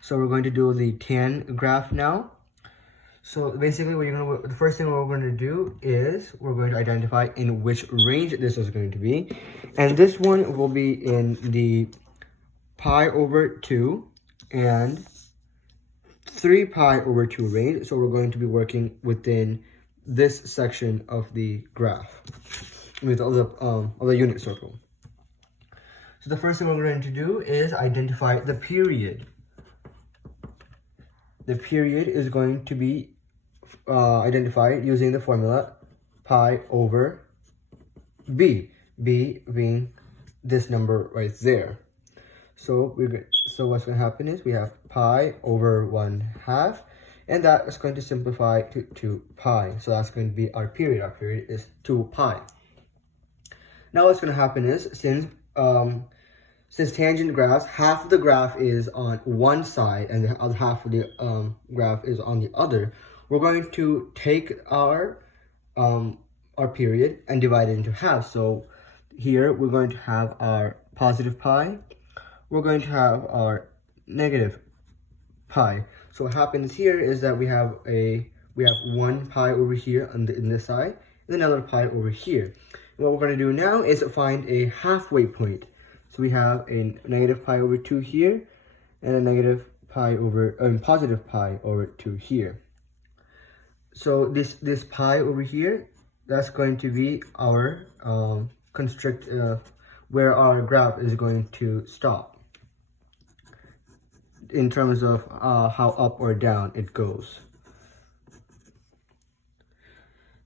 So we're going to do the tan graph now. So basically the first thing we're going to do is we're going to identify in which range this is going to be. And this one will be in the pi over 2 and 3 pi over 2 range. So we're going to be working within this section of the graph with all the unit circle. So the first thing we're going to do is identify the period. The period is going to be identified using the formula pi over b. B being this number right there. So what's going to happen is we have pi over 1/2, and that is going to simplify to 2 pi. So that's going to be our period. Our period is 2 pi. Now what's going to happen is since tangent graphs, half of the graph is on one side and the other half of the graph is on the other, we're going to take our period and divide it into half. So here we're going to have our positive pi, we're going to have our negative pi. So what happens here is that we have 1 pi over here on in this side and another pi over here. And what we're going to do now is find a halfway point. So we have a negative pi over 2 here and a negative pi over positive pi over 2 here. So this pi over here, that's going to be our where our graph is going to stop in terms of how up or down it goes.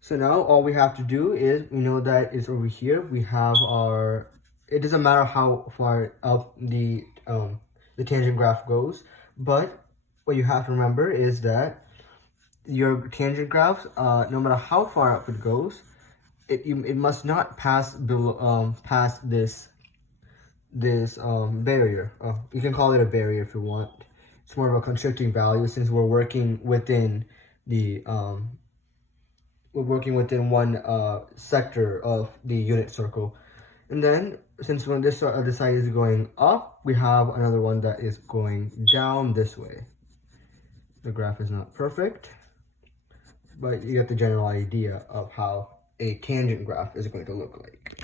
So now all we have to do is, we know that it's over here. We have our, it doesn't matter how far up the tangent graph goes, but what you have to remember is that your tangent graphs, no matter how far up it goes, it must not pass below past this barrier. You can call it a barrier if you want. It's more of a constricting value since we're working within the one sector of the unit circle. And then since when this side is going up, we have another one that is going down this way. The graph is not perfect, but you get the general idea of how a tangent graph is going to look like.